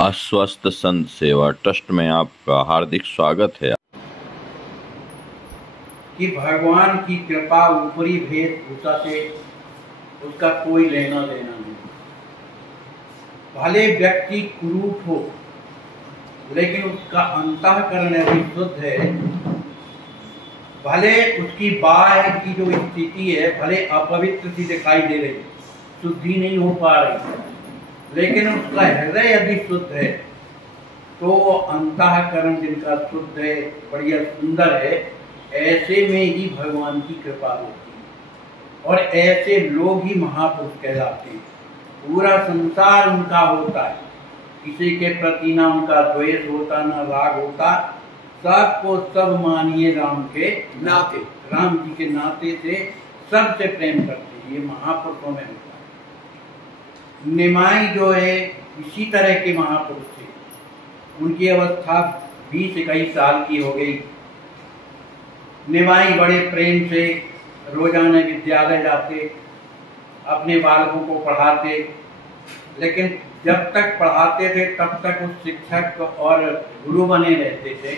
आश्वस्त संत सेवा ट्रस्ट में आपका हार्दिक स्वागत है। कि भगवान की कृपा ऊपरी वेशभूषा से उसका कोई लेना देना नहीं। भले व्यक्ति कुरूप हो लेकिन उसका अंतःकरण अभी शुद्ध है। भले उसकी बाह्य की जो स्थिति है भले अपवित्र सी दिखाई दे रही, शुद्धि नहीं हो पा रही, लेकिन उसका हृदय यदि शुद्ध है तो अंतःकरण जिनका शुद्ध है, बढ़िया सुंदर है, ऐसे में ही भगवान की कृपा होती है और ऐसे लोग ही महापुरुष कहलाते हैं। पूरा संसार उनका होता है, किसी के प्रति ना उनका द्वेष होता ना राग होता, सबको सब मानिए राम के नाते, राम जी के नाते से सबसे प्रेम करते हैं। ये महापुरुषों में होता है। निमाई जो है इसी तरह के महापुरुष थे। उनकी अवस्था 20-21 साल की हो गई। निमाई बड़े प्रेम से रोजाना विद्यालय जाते, अपने बालकों को पढ़ाते, लेकिन जब तक पढ़ाते थे तब तक उस शिक्षक और गुरु बने रहते थे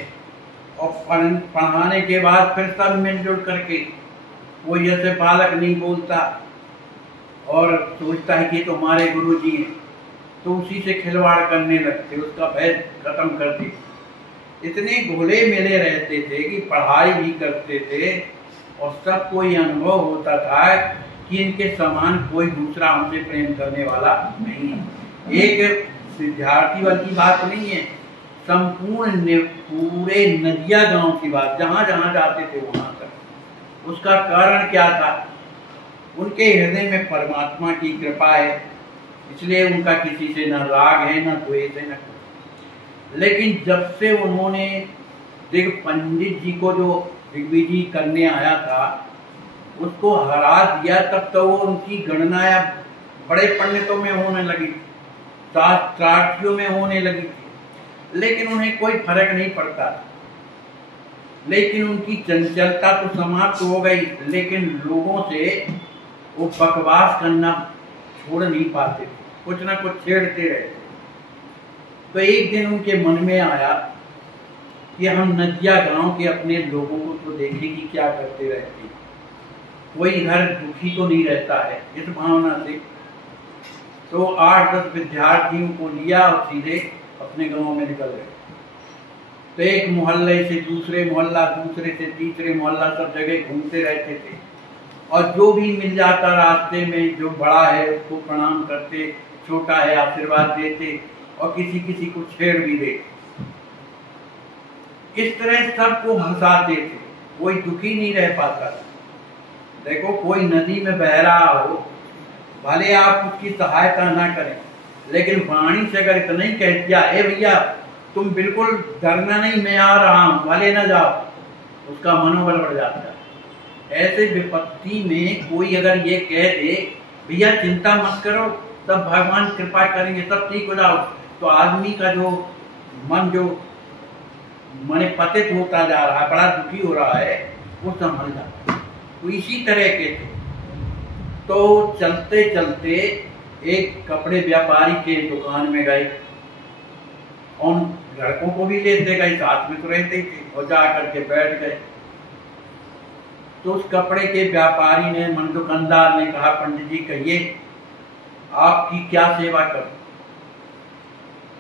और पढ़ाने के बाद फिर सब मिलजुल करके वो जैसे बालक नहीं बोलता और सोचता है कि तुम्हारे गुरु जी हैं, तो उसी से खिलवाड़ करने लगते, उसका भय खत्म कर दी। इतने घुले मिले रहते थे कि पढ़ाई भी करते थे और सबको ये अनुभव होता था कि इनके समान कोई दूसरा हमसे प्रेम करने वाला नहीं है। एक विद्यार्थी वाली बात नहीं है, संपूर्ण पूरे नदिया गांव की बात, जहां जहां जाते थे वहां तक। उसका कारण क्या था? उनके हृदय में परमात्मा की कृपा है, इसलिए उनका किसी से न राग है न द्वेष है न कुछ। लेकिन जब से उन्होंने पंडित जी को जो दिग्विजय करने आया था उसको हरा दिया, तब तो वो उनकी गणना बड़े पंडितों में होने लगी, शास्त्रार्थियों में होने लगी थी, लेकिन उन्हें कोई फर्क नहीं पड़ता। लेकिन उनकी चंचलता तो समाप्त हो गई, लेकिन लोगों से वो बकवास करना छोड़ नहीं पाते, कुछ ना कुछ छेड़ते रहते। तो एक दिन उनके मन में आया कि हम नदिया गांव के अपने लोगों को तो देखें कि क्या करते रहते, कोई घर दुखी तो नहीं रहता है, इस भावना से तो 8-10 विद्यार्थियों को लिया और सीधे अपने गांव में निकल गए। तो एक मोहल्ले से दूसरे मोहल्ला, दूसरे से तीसरे मोहल्ला, सब जगह घूमते रहते थे और जो भी मिल जाता रास्ते में, जो बड़ा है उसको प्रणाम करते, छोटा है आशीर्वाद देते और किसी किसी को छेड़ भी देते। इस तरह सबको हंसाते थे, कोई दुखी नहीं रह पाता था। देखो, कोई नदी में बह रहा हो, भले आप उसकी सहायता ना करें, लेकिन वाणी से अगर इतना ही कह दिया, ए भैया तुम बिल्कुल डरना नहीं, मैं आ रहा हूं, भले ना जाओ, उसका मनोबल बढ़ जाता है। ऐसे विपत्ति में कोई अगर ये कह दे भैया चिंता मत करो, सब भगवान कृपा करेंगे, सब ठीक हो जाओ, तो आदमी का जो मन जो माने पतित होता जा रहा है, बड़ा दुखी हो रहा है, वो संभल जाता है। तो इसी तरह के थे। तो चलते चलते एक कपड़े व्यापारी के दुकान में गए और लड़कों को भी लेते गए, साथ में तो रहते ही थे, और जा करके बैठ गए। तो उस कपड़े के व्यापारी ने, मन दुकानदार ने कहा, पंडित जी कहिए आपकी क्या सेवा करूं?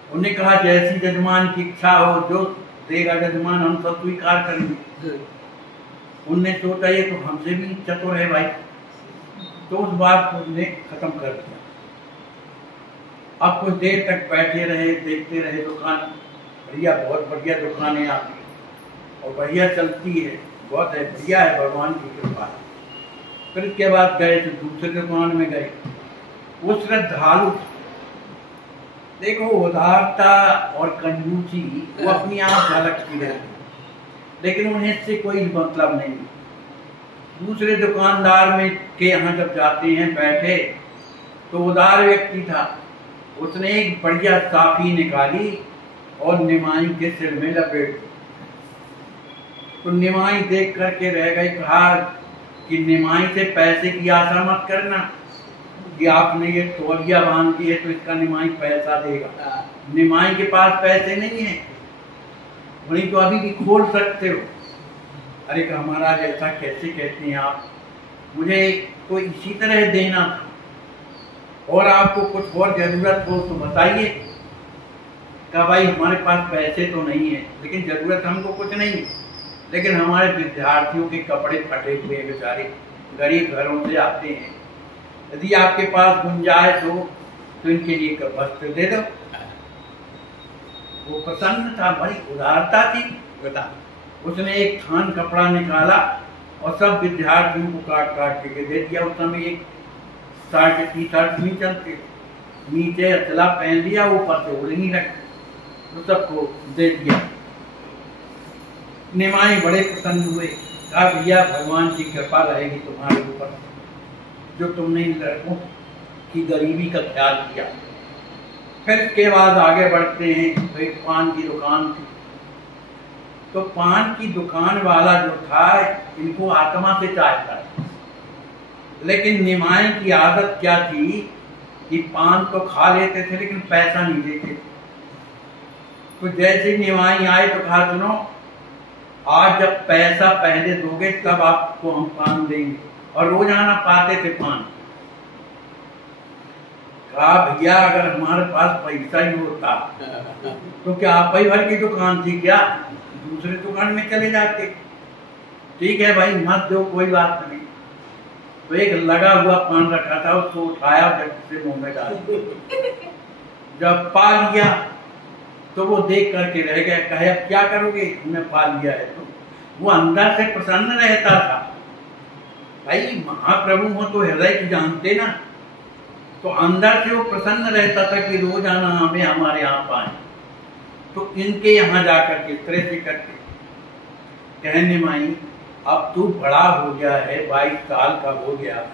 उन्होंने कहा जैसी जजमान की इच्छा हो, जो देगा जजमान हम सब स्वीकार करेंगे। उनने सोचा ये तो हमसे भी चतुर है भाई, तो उस बात को उन्हें खत्म कर दिया। अब कुछ देर तक बैठे रहे, देखते रहे दुकान, बढ़िया, बहुत बढ़िया दुकान है आपकी और बढ़िया चलती है, बहुत है, बढ़िया है, भगवान की कृपा है। फिर इसके बाद गए तो दूसरे दुकान में गए, वो श्रद्धालु, देखो उदारता और कंजूसी वो अपनी आप झलकती रहती, लेकिन उन्हें इससे कोई मतलब नहीं। दूसरे दुकानदार में के यहाँ जब जाते हैं बैठे, तो उदार व्यक्ति था, उसने एक बढ़िया साफी निकाली और निमाई के सिर में लपेट दी। तो निमाई देख करके रह गई, कहा कि निमाई से पैसे की आशा मत करना, कि आपने ये तौलिया बांध दी है तो इसका निमाई पैसा देगा। निमाई के पास पैसे नहीं है, वहीं तो अभी भी खोल सकते हो। अरे कहा महाराज ऐसा कैसे कहते हैं आप, मुझे तो इसी तरह देना था और आपको कुछ और जरूरत हो तो बताइए। कहा भाई हमारे पास पैसे तो नहीं है, लेकिन जरूरत हमको कुछ नहीं है, लेकिन हमारे विद्यार्थियों के कपड़े फटे हुए हैं, बेचारे गरीब घरों से आते हैं, यदि आपके पास गुंजाइश हो तो इनके लिए एक वस्त्र दे दो। वो प्रसन्न था, बड़ी उदारता थी। उसने एक थान कपड़ा निकाला और सब विद्यार्थियों को काट काट के दे दिया। उस समय एक शर्ट टी शर्ट नहीं चलते, नीचे अचला पहन लिया, ऊपर से ओढ़नी रख, तो सबको दे दिया। निमाई बड़े प्रसन्न हुए, कहा भैया भगवान की कृपा रहेगी तुम्हारे ऊपर, जो तुमने इन लड़कों की गरीबी का ख्याल किया। फिर इसके बाद आगे बढ़ते हैं तो एक पान की दुकान थी। तो पान की दुकान वाला जो था इनको आत्मा से चाहता था, लेकिन निमाई की आदत क्या थी कि पान तो खा लेते थे लेकिन पैसा नहीं देते। तो जैसे निमाई आए तो कहा सुनो, आज जब पैसा पहले दोगे तब आपको हम पान देंगे, और रोजाना पाते थे पान। कहा भैया अगर हमारे पास पैसा ही होता तो क्या आप ही भर की दुकान थी क्या, दूसरे दुकान में चले जाते। ठीक है भाई मत दो, कोई बात नहीं। तो एक लगा हुआ पान रखा था, उसको उठाया जब से मुंह में डाल जब पा लिया तो वो देख करके रह गया। कहे अब क्या करोगे, तुमने पा लिया है। तो वो अंदर से प्रसन्न रहता था। भाई महाप्रभु हो तो हृदय की जानते ना, तो अंदर से वो प्रसन्न रहता था कि रोजाना हमें हमारे यहाँ पाए। तो इनके यहाँ जाकर के तरह से करके कहने माई अब तू बड़ा हो गया है, 22 साल का हो गया,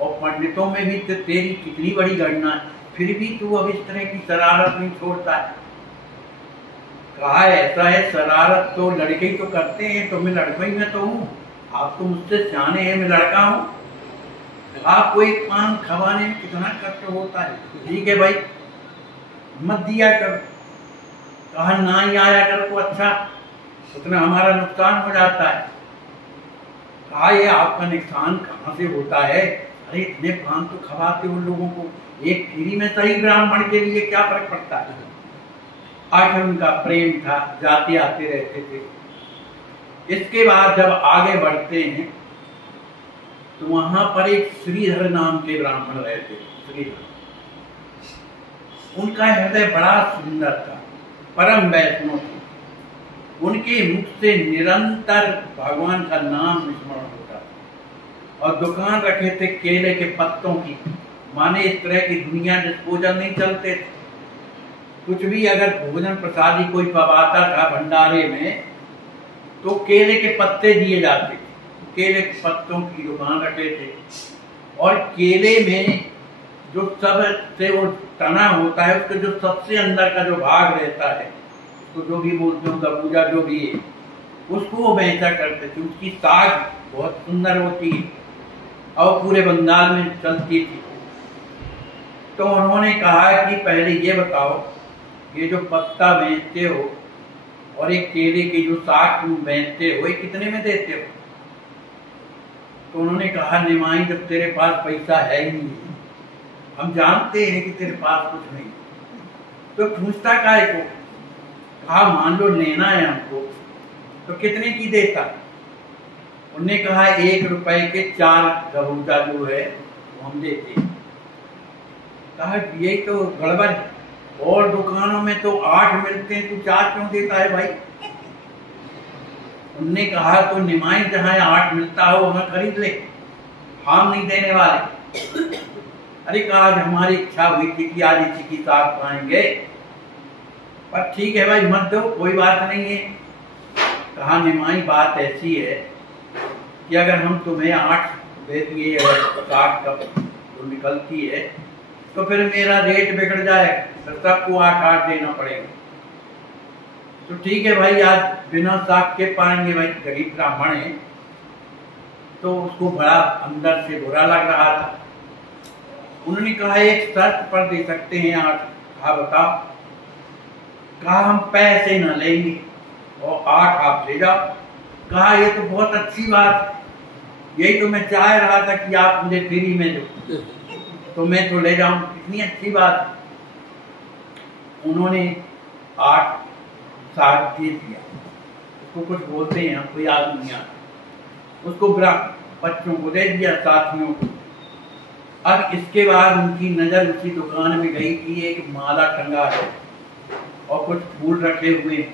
और पंडितों में भी तो तेरी कितनी बड़ी गणना है, फिर भी तू अब इस तरह की शरारत नहीं छोड़ता है। कहा ऐसा है, शरारत तो लड़के ही तो करते हैं, तो मैं लड़का ही मैं तो हूँ, आप तो मुझसे सियाने हैं, मैं लड़का हूँ। आपको एक पान खवाने में कितना कष्ट होता है। ठीक है भाई मत दिया कर, कहा ना ही आया कर तो अच्छा, उतना हमारा नुकसान हो जाता है। कहा ये आपका नुकसान कहाँ से होता है, अरे इतने पान तो खवाते हो लोगों को, एक फ्री में सही ब्राह्मण के लिए क्या फर्क पड़ता है। आखिर उनका प्रेम था, जाते आते रहते थे। इसके बाद जब आगे बढ़ते हैं तो वहां पर एक श्रीधर नाम के ब्राह्मण रहते। श्रीधर, उनका हृदय बड़ा सुंदर था, परम वैष्णव थे। उनके मुख से निरंतर भगवान का नाम स्मरण होता था, और दुकान रखे थे केले के पत्तों की। माने इस तरह की दुनिया डिस्पोजल नहीं चलते थे, कुछ भी अगर भोजन प्रसादी कोई पवाता था भंडारे में तो केले के पत्ते दिए जाते थे। केले के पत्तों की दुकान रखे थे, और केले में जो सबसे वो तना होता है, उसके जो सबसे अंदर का जो भाग रहता है, उसको जो भी बोलते हो गबूजा जो भी है, उसको वो बेचा करते थे। उसकी साग बहुत सुंदर होती है और पूरे बंगाल में चलती थी। तो उन्होंने कहा कि पहले ये बताओ, ये जो पत्ता बेचते हो और एक केले की जो साग तुम बेचते हो, ये कितने में देते हो। तो उन्होंने कहा निमाई जब तेरे पास पैसा है ही नहीं, हम जानते हैं कि तेरे पास कुछ नहीं, तो पूछता काहे को। कहा मान लो लेना है हमको, तो कितने की देता। उन्होंने कहा 1 रुपए के 4 गबूजा जो है वो हम देते हैं। कहा यही तो गड़बड़ है, और दुकानों में तो 8 मिलते हैं, तू 4 क्यों देता है भाई। उनने कहा तो निमाई जहाँ 8 मिलता हो वहां खरीद ले, हम नहीं देने वाले। अरे कहा आज हमारी इच्छा हुई थी कि आज इसी की साग पाएंगे, पर ठीक है भाई मत दो, कोई बात नहीं है। कहा निमाई बात ऐसी है कि अगर हम तुम्हें 8 दे दिए और साग कब तो निकलती है तो फिर मेरा रेट बिगड़ जाएगा, फिर सबको 8 देना पड़ेगा। तो ठीक है भाई आज बिना साग के पाएंगे, भाई गरीब ब्राह्मण है। तो उसको बड़ा अंदर से बुरा लग रहा था। उन्होंने कहा एक शर्त पर दे सकते हैं आप। कहा बताओ। कहा हम पैसे न लेंगे और 8 आप ले जाओ। कहा ये तो बहुत अच्छी बात है, यही तो मैं चाह रहा था कि आप मुझे फ्री में दो, तो मैं तो ले जाऊं, कितनी अच्छी बात है। उन्होंने 8 साथ दे दिया। उसको कुछ बोलते हैं, हमको याद नहीं आता। उसको बच्चों को दे दिया, साथियों को। अब इसके बाद उनकी नजर उसी दुकान में गई कि एक माला टंगा है और कुछ फूल रखे हुए हैं।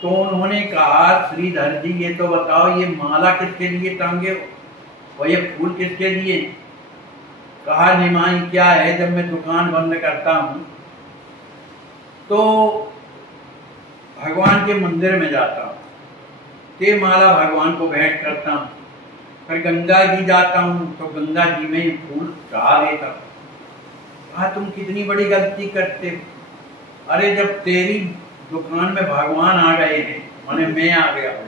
तो उन्होंने कहा श्रीधर जी ये तो बताओ ये माला किसके लिए टांगे हो और ये फूल किसके लिए? कहा निमाई क्या है, जब मैं दुकान बंद करता हूं तो भगवान के मंदिर में जाता हूँ, ते माला भगवान को भेंट करता हूँ, फिर गंगा जी जाता हूँ तो गंगा जी में ही फूल चढ़ा देता हूँ। कहा तुम कितनी बड़ी गलती करते हो। अरे जब तेरी दुकान में भगवान आ गए हैं, माने मैं आ गया हूँ,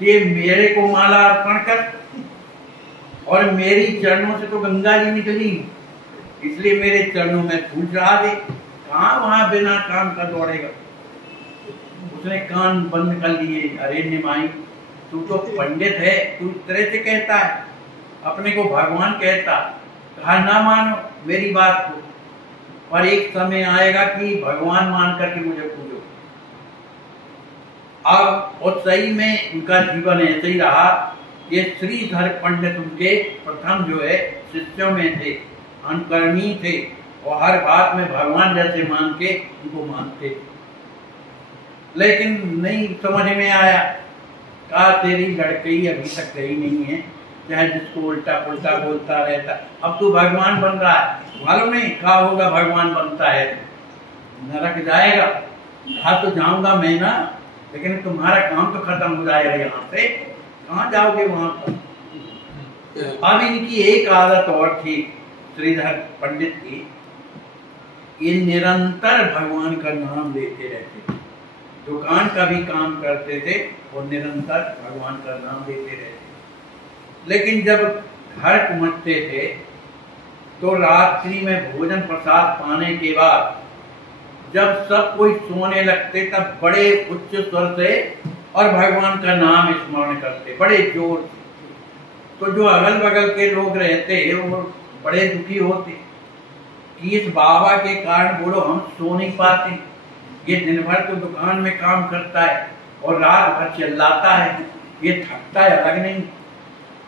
ते मेरे को माला अर्पण कर, और मेरी चरणों से तो गंगा जी निकली, इसलिए मेरे चरणों में फूल चढ़ा दे। कहाँ वहां बिना काम का दौड़ेगा। उसने कान बंद कर लिए। अरे निमाई तू तो पंडित है, तू इस तरह से कहता है, अपने को भगवान कहता। कहा ना मानो मेरी बात को, पर एक समय आएगा कि भगवान मान करके मुझे पूजो। अब और सही में उनका जीवन ऐसे ही रहा। ये श्रीधर पंडित उनके प्रथम जो है शिष्यों में थे, अनुकरणीय थे और हर बात में भगवान जैसे मान के उनको मानते। लेकिन नहीं समझ में आया। कहा तेरी लड़की अभी तक गई नहीं है, चाहे जिसको उल्टा पुल्टा बोलता रहता, अब तू भगवान बन रहा है, मालूम नहीं कहा होगा भगवान बनता है नरक जाएगा। कहा तो जाऊंगा मैं ना, लेकिन तुम्हारा काम तो खत्म हो जाएगा, यहाँ से कहाँ जाओगे वहां पर। अब इनकी एक आदत और थी श्रीधर पंडित की, ये निरंतर भगवान का नाम लेते रहते थे। दुकान का भी काम करते थे और निरंतर भगवान का नाम लेते रहते। लेकिन जब घर पहुंचते थे तो रात्रि में भोजन प्रसाद पाने के बाद जब सब कोई सोने लगते तब बड़े उच्च स्वर से और भगवान का नाम स्मरण करते बड़े जोर से। तो जो अगल बगल के लोग रहते वो बड़े दुखी होते कि इस बाबा के कारण बोलो हम सो नहीं पाते, ये दिन भर तो दुकान में काम करता है और रात भर चिल्लाता है, ये थकता है अलग नहीं।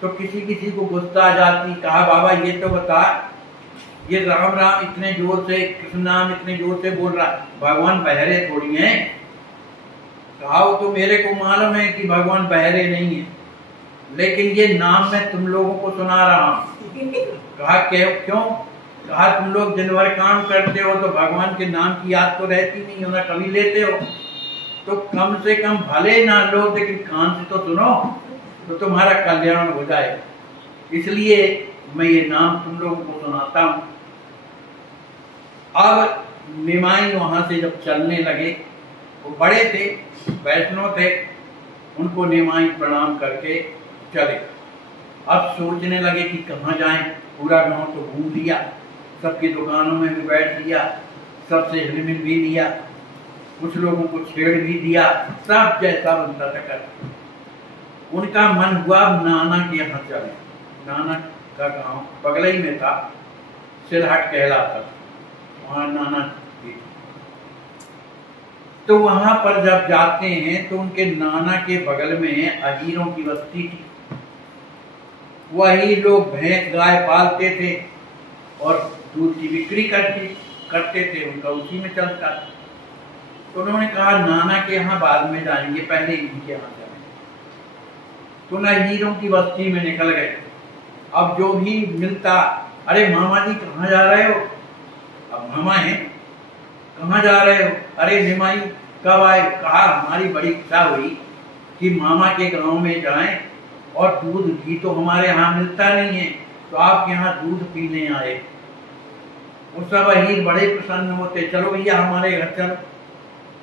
तो किसी किसी को गुस्सा आ जाती। कहा बाबा ये तो बता, ये राम राम इतने जोर से, कृष्ण नाम इतने जोर से बोल रहा, भगवान बहरे थोड़ी हैं। कहा वो तो मेरे को मालूम है कि भगवान बहरे नहीं है, लेकिन ये नाम मैं तुम लोगों को सुना रहा हूँ। कहा क्यों? कहा तुम लोग दिन भर काम करते हो तो भगवान के नाम की याद तो रहती नहीं हो ना, कभी लेते हो, तो कम से कम भले ना लो लेकिन कान से तो सुनो, तो तुम्हारा कल्याण हो जाए, इसलिए मैं ये नाम तुम लोगों को सुनाता हूँ। अब निमाई वहां से जब चलने लगे, वो बड़े थे, वैष्णव थे, उनको निमाई प्रणाम करके चले। अब सोचने लगे कि कहाँ जाएं, पूरा गांव तो घूम लिया, सबकी दुकानों में भी बैठ लिया, सबसे हिल-मिल भी लिया, कुछ लोगों को छेड़ भी दिया, सब जैसा बनता था कर। उनका मन हुआ नाना के यहाँ चले। नाना का गांव बगल ही में था, सिरहट कहलाता था, वहाँ नाना थी। तो वहां पर जब जाते हैं तो उनके नाना के बगल में अहीरों की बस्ती थी। वही लोग भैंस गाय पालते थे और दूध की बिक्री करते थे, उनका उसी में चलता था। तो उन्होंने कहा नाना के यहाँ बाद में जाएंगे, पहले इनके यहाँ जाएंगे। तो अहीरों की बस्ती में निकल गए। अब जो भी मिलता, अरे मामा जी कहाँ जा रहे हो? अब मामा है, कहाँ जा रहे हो? अरे निमाई कब आए? कहा हमारी बड़ी इच्छा हुई कि मामा के गांव में जाएं और दूध घी तो हमारे यहाँ मिलता नहीं है, तो आपके यहाँ दूध पीने आए। वो सब अहीर बड़े प्रसन्न होते, चलो भैया हमारे घर चलो।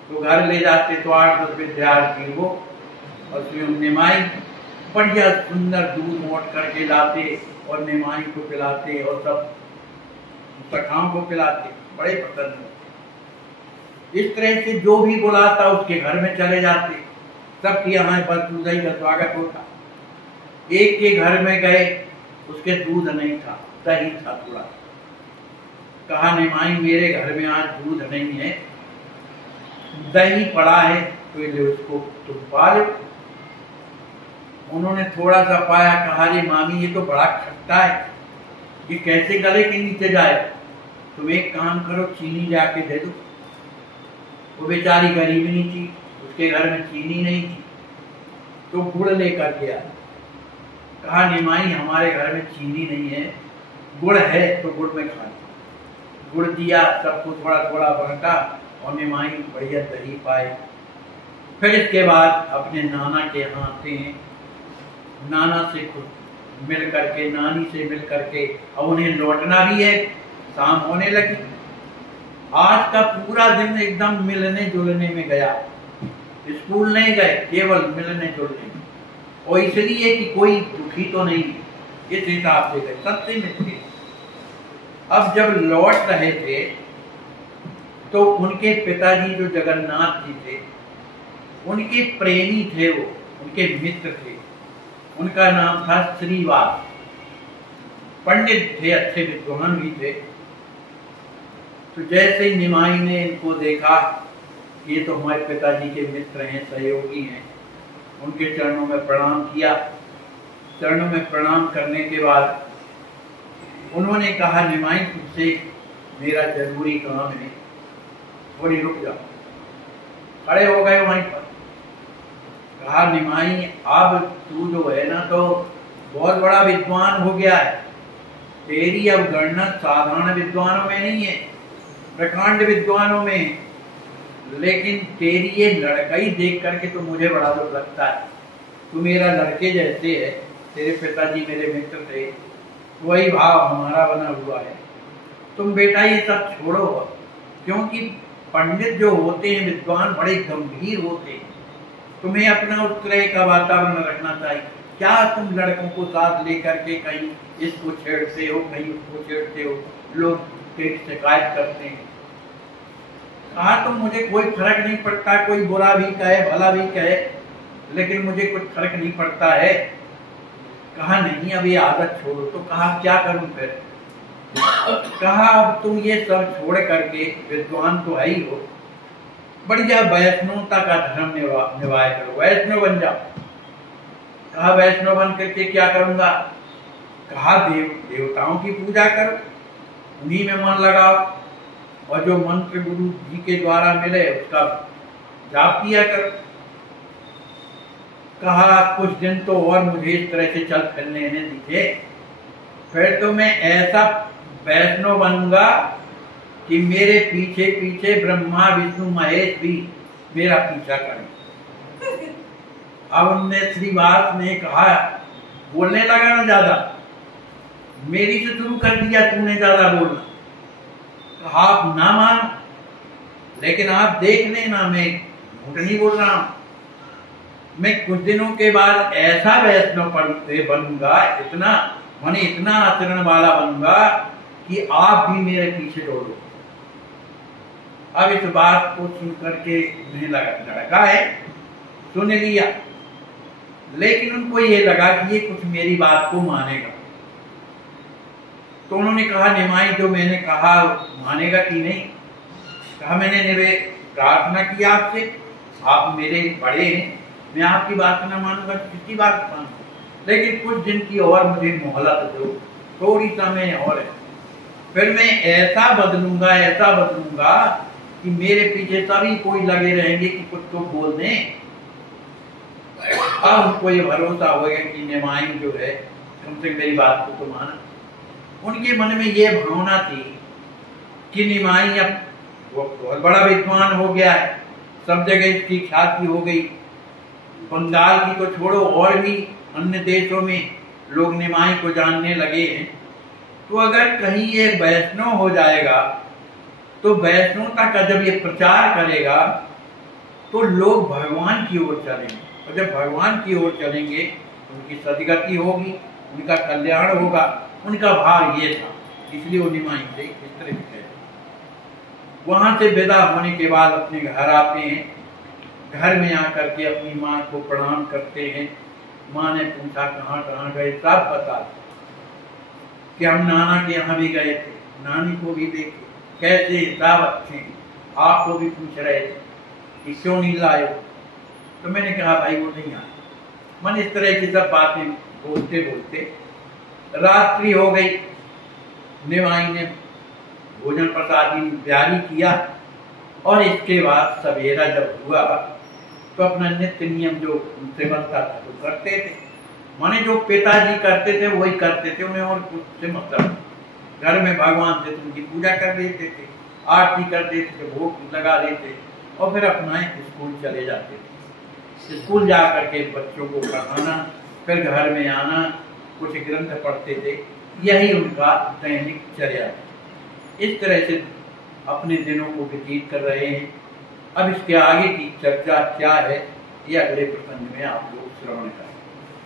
तो घर ले जाते तो 8-10 विद्यार्थी वो और स्वयं निमाई बढ़िया सुंदर दूध मोट करके लाते और निमाई को पिलाते और सब सखाओं को पिलाते, बड़े प्रसन्न होते। इस तरह से जो भी बुलाता उसके घर में चले जाते, सबके यहाँ बस दूध ही का स्वागत होता। एक के घर में गए, उसके दूध नहीं था, दही था थोड़ा। कहा निमाई मेरे घर में आज दूध नहीं है, दही पड़ा है, तो ये उसको तुम पा लो। उन्होंने थोड़ा सा पाया, कहा रे मामी ये तो बड़ा खट्टा है, ये कैसे गले के नीचे जाए, तुम एक काम करो चीनी जाके दे दो। वो बेचारी गरीबनी थी, उसके घर में चीनी नहीं थी, तो गुड़ लेकर गया। कहा निमाई हमारे घर में चीनी नहीं है, गुड़ है तो गुड़ में खा लो। गुड़ दिया, सबको थोड़ा थोड़ा बांटा और निमाई बढ़िया दही पाए। फिर इसके बाद अपने नाना के यहाँ आते हैं, नाना से खुद मिल करके, नानी से मिल करके, अब उन्हें लौटना भी है, शाम होने लगी। आज का पूरा दिन एकदम मिलने जुलने में गया, स्कूल नहीं गए, केवल मिलने जुलने में, और इसलिए कि कोई दुखी तो नहीं, इस हिसाब से गए, सबसे मिलते। अब जब लौट रहे थे तो उनके पिताजी जो जगन्नाथ जी थे, उनके प्रेमी थे, वो उनके मित्र थे, उनका नाम था श्रीवास। पंडित थे, अच्छे विद्वान भी थे। तो जैसे ही निमाई ने इनको देखा, ये तो हमारे पिताजी के मित्र हैं, सहयोगी हैं, उनके चरणों में प्रणाम किया। चरणों में प्रणाम करने के बाद उन्होंने कहा निमाई तुझसे मेरा जरूरी काम है, थोड़ी रुक जाओ। खड़े हो गए वहीं पर। कहा निमाई अब तू जो है ना तो बहुत बड़ा विद्वान हो गया है, तेरी अब गणना साधारण विद्वानों में नहीं है, प्रकांड विद्वानों में, लेकिन तेरी ये लड़काई देख करके तो मुझे बड़ा दुख लगता है। तू मेरा लड़के जैसे है, तेरे पिताजी मेरे मित्र थे, वही भाव हमारा बना हुआ है। तुम बेटा ये सब छोड़ो, क्योंकि पंडित जो होते हैं, विद्वान, बड़े गंभीर होते हैं। तुम्हें अपना उस तरह का वातावरण रखना चाहिए। क्या तुम लड़कों को साथ लेकर के कहीं इसको छेड़ते हो, कहीं उसको छेड़ते हो, लोग तेरी शिकायत करते हैं। कहा तुम मुझे कोई फर्क नहीं पड़ता, कोई बुरा भी कहे भला भी कहे, लेकिन मुझे कुछ फर्क नहीं पड़ता है। कहा नहीं अब ये आदत छोड़ो। तो कहा क्या करूं फिर? कहा अब तुम ये सब छोड़ करके, विद्वान तो है ही हो, बढ़िया वैष्णवता का धर्म निभाया करो, वैष्णव बन जाओ। कहा वैष्णव बन करके क्या करूंगा? कहा देवताओं की पूजा करो, उन्हीं में मन लगाओ, और जो मंत्र गुरु जी के द्वारा मिले उसका जाप किया करो। कहा कुछ दिन तो और मुझे इस तरह से चल फिरने दीजिए, फिर तो मैं ऐसा वैष्णव बनूंगा कि मेरे पीछे पीछे ब्रह्मा विष्णु महेश भी मेरा पीछा करें। अब उनने श्रीवास ने कहा, बोलने लगा ना ज्यादा, मेरी से शुरू कर दिया तूने ज्यादा बोलना। कहा आप ना मानो, लेकिन आप देख लेना मैं झूठ नहीं बोल रहा हूं। मैं कुछ दिनों के बाद ऐसा वैष्णव बनूंगा, इतना माने इतना आचरण वाला बनूंगा कि आप भी मेरे पीछे दौड़ो। अब इस बात को सुन करके उन्हें लड़का है, सुन लिया, लेकिन उनको ये लगा कि ये कुछ मेरी बात को मानेगा। तो उन्होंने कहा निमाई जो मैंने कहा मानेगा कि नहीं? कहा मैंने प्रार्थना की आपसे, आप मेरे बड़े हैं, मैं आपकी बात ना मानूंगा तो किसकी बात मानूंगा, लेकिन कुछ दिन की और मुझे मोहलत दो, थोड़ी समय और है, फिर मैं ऐसा बदलूंगा कि मेरे पीछे सभी कोई लगे रहेंगे कि कुछ तो बोल दें। अब उनको ये भरोसा हो गया कि निमाई जो है कम से मेरी बात को तो माना। उनके मन में ये भावना थी कि निमाई अब वो बहुत बड़ा विद्वान हो गया है, सब जगह इसकी ख्याति हो गई, बंगाल की तो छोड़ो और भी अन्य देशों में लोग निमाई को जानने लगे हैं। तो अगर कहीं ये वैष्णव हो जाएगा तो वैष्णवता का जब ये प्रचार करेगा तो लोग भगवान की ओर चलेंगे, और जब भगवान की ओर चलेंगे तो उनकी सदगति होगी, उनका कल्याण होगा, उनका भाव ये था, इसलिए वो निमाई से इस तरह से। वहां से विदा होने के बाद अपने घर आते हैं, घर में आकर के अपनी माँ को प्रणाम करते हैं। माँ ने पूछा कहाँ कहाँ गए, सब बता कि हम नाना के यहाँ भी गए थे, नानी को भी देखे, कैसे सब अच्छे, आपको भी पूछ रहे थे कि क्यों नहीं लाए। तो मैंने कहा भाई वो नहीं आए। मन इस तरह की सब बातें बोलते बोलते रात्रि हो गई। निमाई ने भोजन प्रसादी जारी किया और इसके बाद सवेरा जब हुआ तो अपना नित्य नियम जो उनसे बनता था तो करते थे। माने जो पिताजी करते थे वही करते थे, उन्हें और कुछ से मतलब। घर में भगवान से उनकी पूजा कर देते थे, आरती कर देते थे, भोग लगा देते और फिर अपना स्कूल चले जाते थे। स्कूल जा करके बच्चों को पढ़ाना, फिर घर में आना, कुछ ग्रंथ पढ़ते थे, यही उनका दैनिक चर्या था। इस तरह से अपने दिनों को व्यतीत कर रहे हैं। अब इसके आगे की चर्चा क्या है ये अगले प्रसंग में आप लोग श्रवण करें।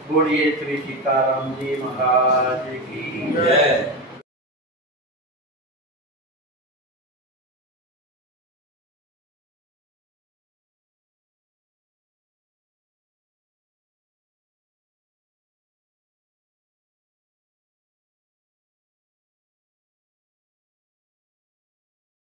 बोलिए श्री सीताराम जी महाराज की जय।